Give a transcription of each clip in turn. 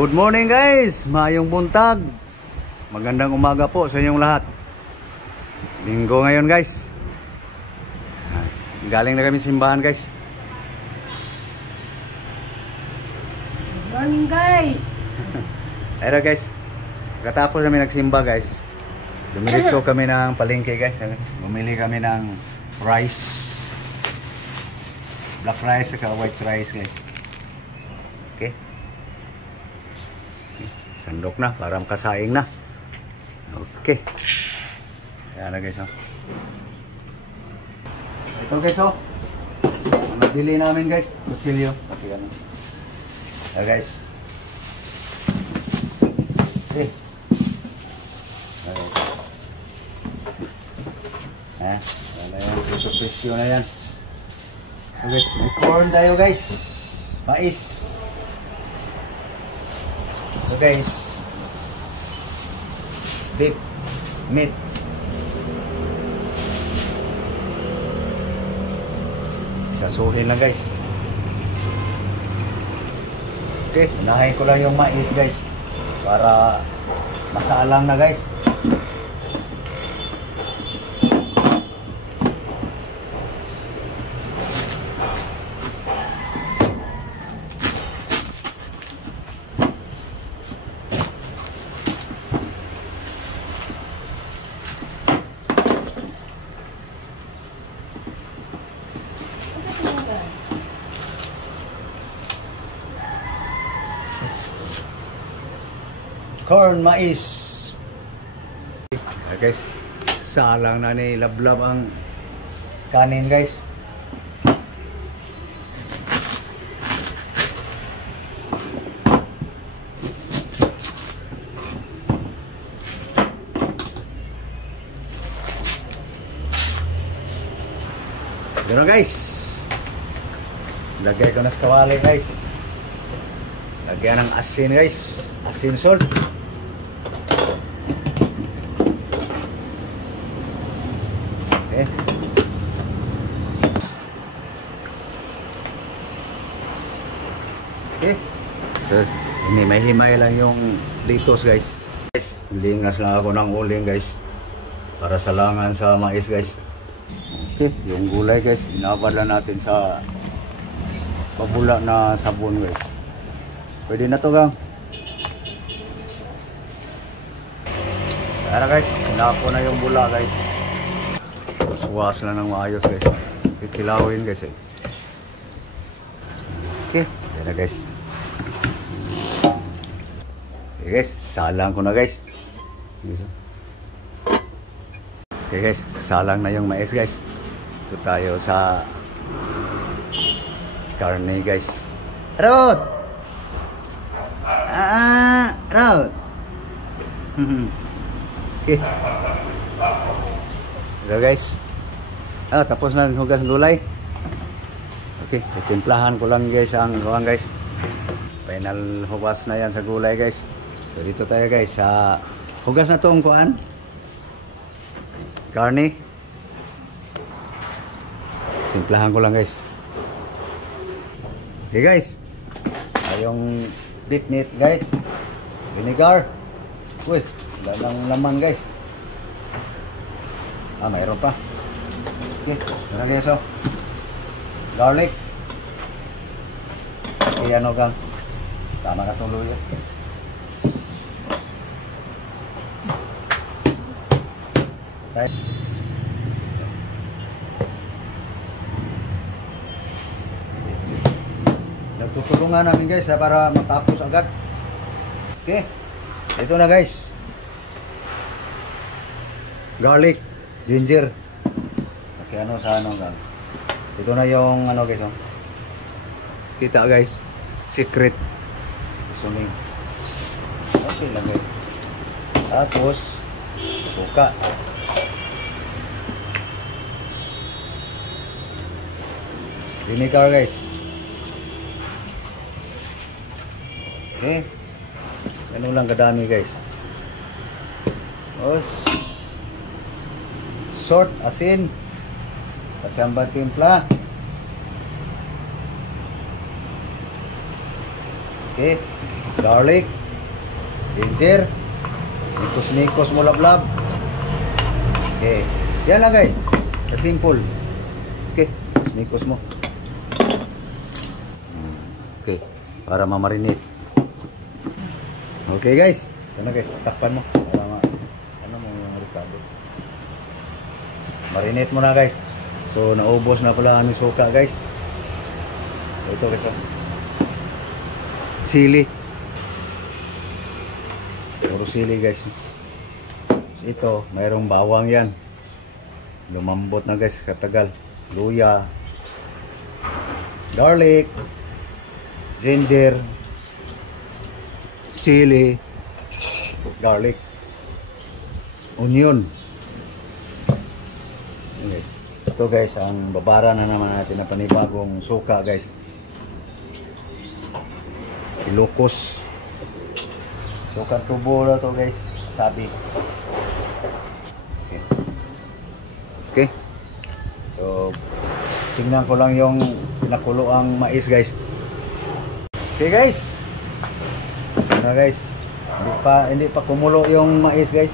Good morning guys, maayong buntag. Magandang umaga po sa inyong lahat. Linggo ngayon guys. Galing na kami simbahan guys. Good morning guys. Ayun guys, katapos kami nagsimba guys, dumiretso kami ng palengke guys. Bumili kami ng rice, black rice at white rice guys. Okay, sandok na para makasaing na. Okay, yan na guys. Ito guys, nabili namin guys, kutsilyo. Yan guys. Okay. Wala yung presyo na yan. So guys, may corn tayo guys. Mais. So guys, beef, meat. Kasuhin na guys. Okay, unahin ko lang yung mais guys para masalang na guys. Corn, mais. Okay, guys, salang na ni lablab ang kanin guys. Ganun guys, lagay ko na sa kawali guys. Lagyan ng asin guys, asin salt. Okay. Okay. So, ini may himay lang yung litos guys. Guys, lingas lang ako ng uling guys para salangan sa mais guys. Okay, yung gulay guys, binabad lang natin sa pabula na sabon guys. Pwede na to gang. Tara guys, napo na yung bula guys. Suwas na ng maayos guys. Kikilawin guys eh. Okay, yan na guys. Okay guys, salang ko na guys. Okay guys, salang na yung mais guys. Ito tayo sa karne guys. Rod! Rod! Okay. So guys, tapos na hugas gulay. Okay, titimplahan ko lang guys ang huwang guys. Final hugas na yan sa gulay guys. So dito tayo guys sa hugas na itong kuan karne. Timplahan ko lang guys. Okay guys, yung beef meat guys, vinegar. Uy, wala lang laman guys. Mayroon pa. Okay, meron guys garlic. Okay, ano gang tama ka tuloy yun. Nagtutulungan namin guys para matapos agad. Okay, ito na guys, garlic, ginger. Okay, ano sa ano gang. Ito na yung ano guys kita guys, secret. Suming. Okay lang guys. Tapos suka. Vinegar guys. Okay. Ano lang kadami guys. Tapos salt, asin, at sambal timpla. Okay. garlic, ginger, nikos-nikos mo lablab. Okay. Yan lang guys. Simple. Okay. Nikos mo. Okay. Para mamarinate. Okay guys. Ito na guys. Takpan mo. Para ano mo yung ricado. Marinate mo na guys. So naubos na pala ang suka guys. So, ito guys. Sili. Puro sili guys. Ito, mayroong bawang yan. Lumambot na guys, katagal. Luya. Garlic. Ginger. Chili. Garlic. Onion. Okay. Ito guys, ang babara na naman natin na panibagong suka guys. Ilocos. Suka tubo na to guys. Sabi. Okay. Okay. So, tingnan ko lang yung nakulo ang mais guys. Okay guys. Ano guys? Hindi pa kumulo yung mais guys.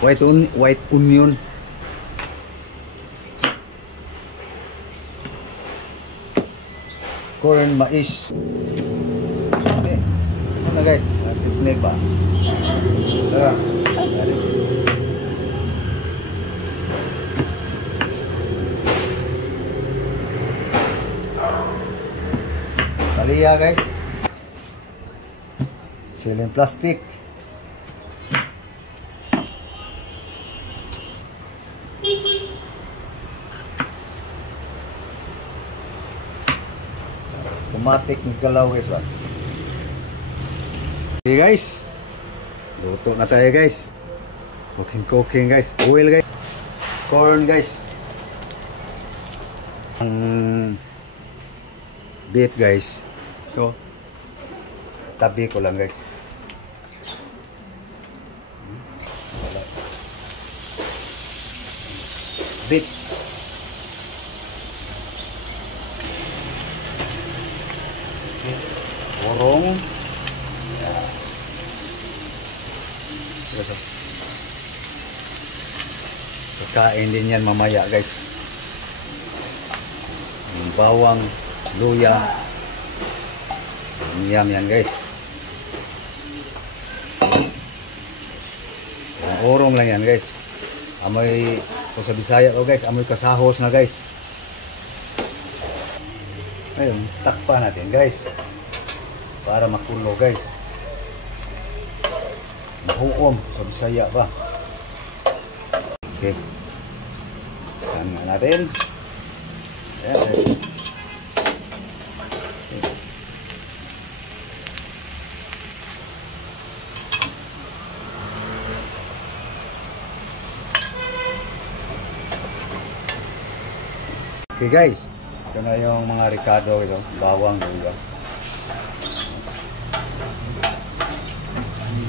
White onion. Corn mais. Okay. Ano guys? Tinig ba? Tara. Malia guys. Siling plastic. Automatic ng galaw guys ba? Okay guys. Luto na tayo guys. Cooking guys. Oil guys. Corn guys. Ang beef guys. So, tabi ko lang guys. Beef. Orong. Kakain din yan mamaya guys. Yung bawang, luya. Yum yan guys. Yung orong lang yan guys. Amoy, kung sa Bisaya ko guys, amoy kasahos na guys. Ayun, takpa natin guys. Para makulo guys. Mahuom sa Bisaya pa. Okay. Saan nga natin? Ayan. Okay guys. Ito na yung mga ricado ito. Bawang luya.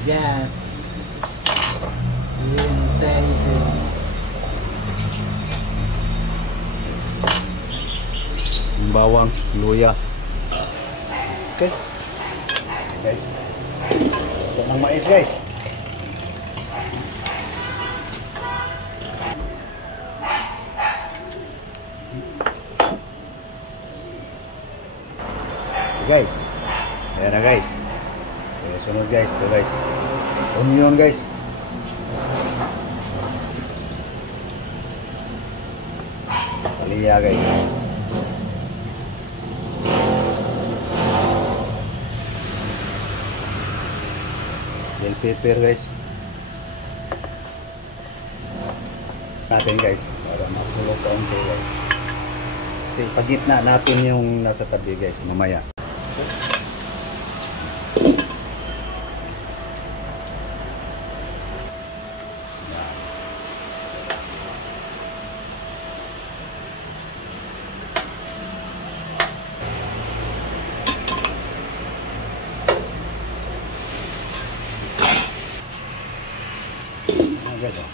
Yes. Yung tension. Yung bawang, luya. Okay. Guys. Ito ng mais guys. Guys. Ayan na guys. Okay, sunod guys. Ito guys. Onion guys. Liya guys. Bell pepper guys. Natin guys. Para makulo kaunti guys. Kasi pagitna natin yung nasa tabi guys. Mamaya. Agad oh.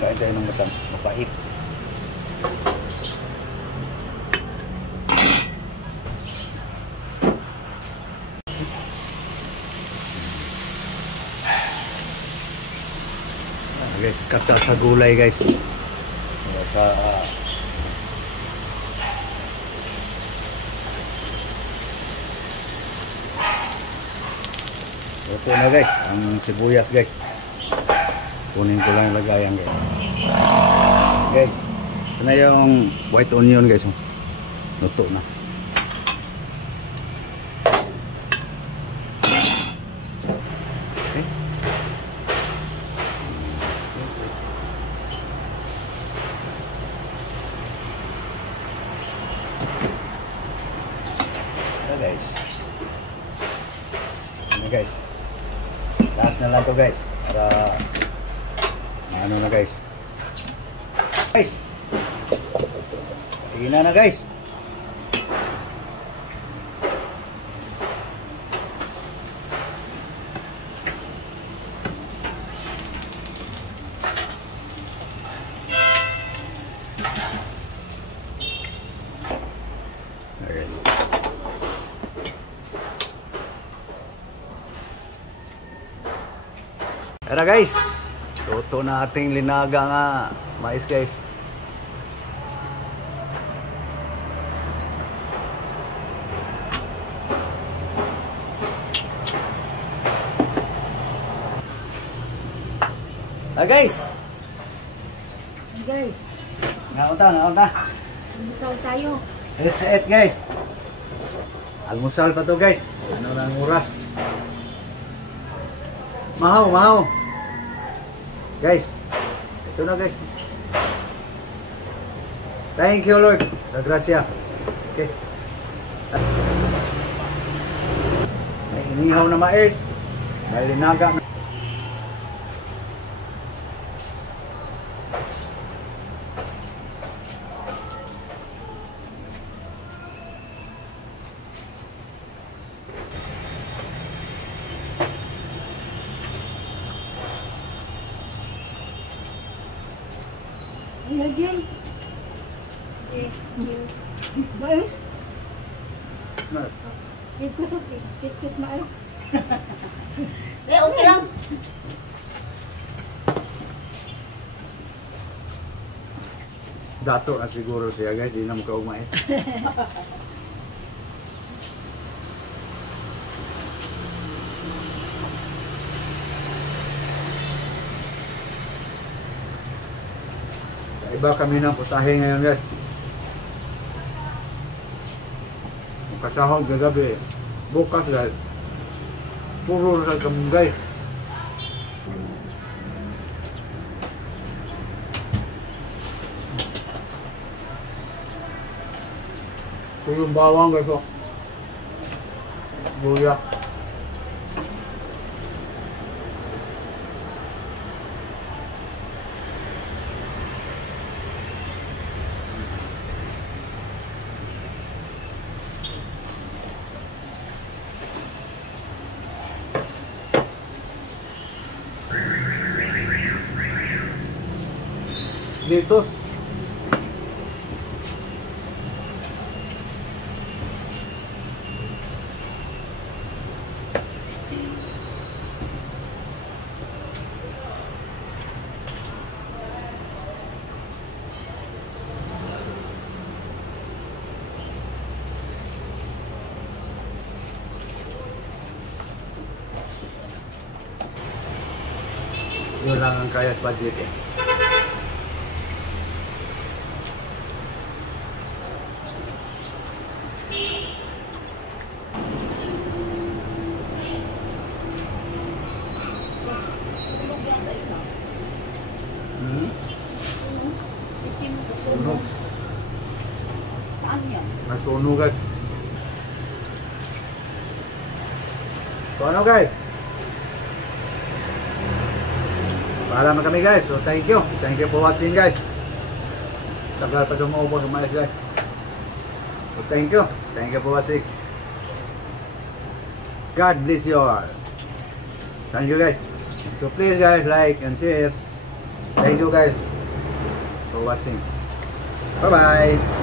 Kain tayo ng mapait. kata sa gulay guys. Sa ito na guys, ang sibuyas guys. Kunin ko lang yung lagayan guys. Guys, ito na yung white onion guys. Luto na. Okay. Ito guys. Ano guys. Last na lang to guys. Para ano na guys. Guys. Sige na guys. Tara guys, luto na ating linaga nga mais guys. Guys. Guys, Ngaon ta. almusal tayo. It's it guys. Almusal pa to guys. Ano nang oras? Mahaw. Guys, ito na guys. Thank you Lord sa grasya. Okay. May inihaw na ma-earth. May linaga na. Lagyan. Mais? Ito sa kit mais. Okay lang. Dato na siguro siya guys, di na makaugmay. Iba kami ng putahe ngayon guys. Kasahog gagabi. Bukas guys. Puro sa kamunggay. Puro bawang guys po. Buya. Dito. Yun lang ang kaya sa budget eh. Sunog. Saan yan? Nasunugan. So ano guys? Para na kami guys. So thank you. Thank you for watching guys. Tagal pa dumaubo sa mais guys. So thank you. Thank you for watching. God bless you all. Thank you guys. So please guys like and share. Thank you guys for watching. Bye bye.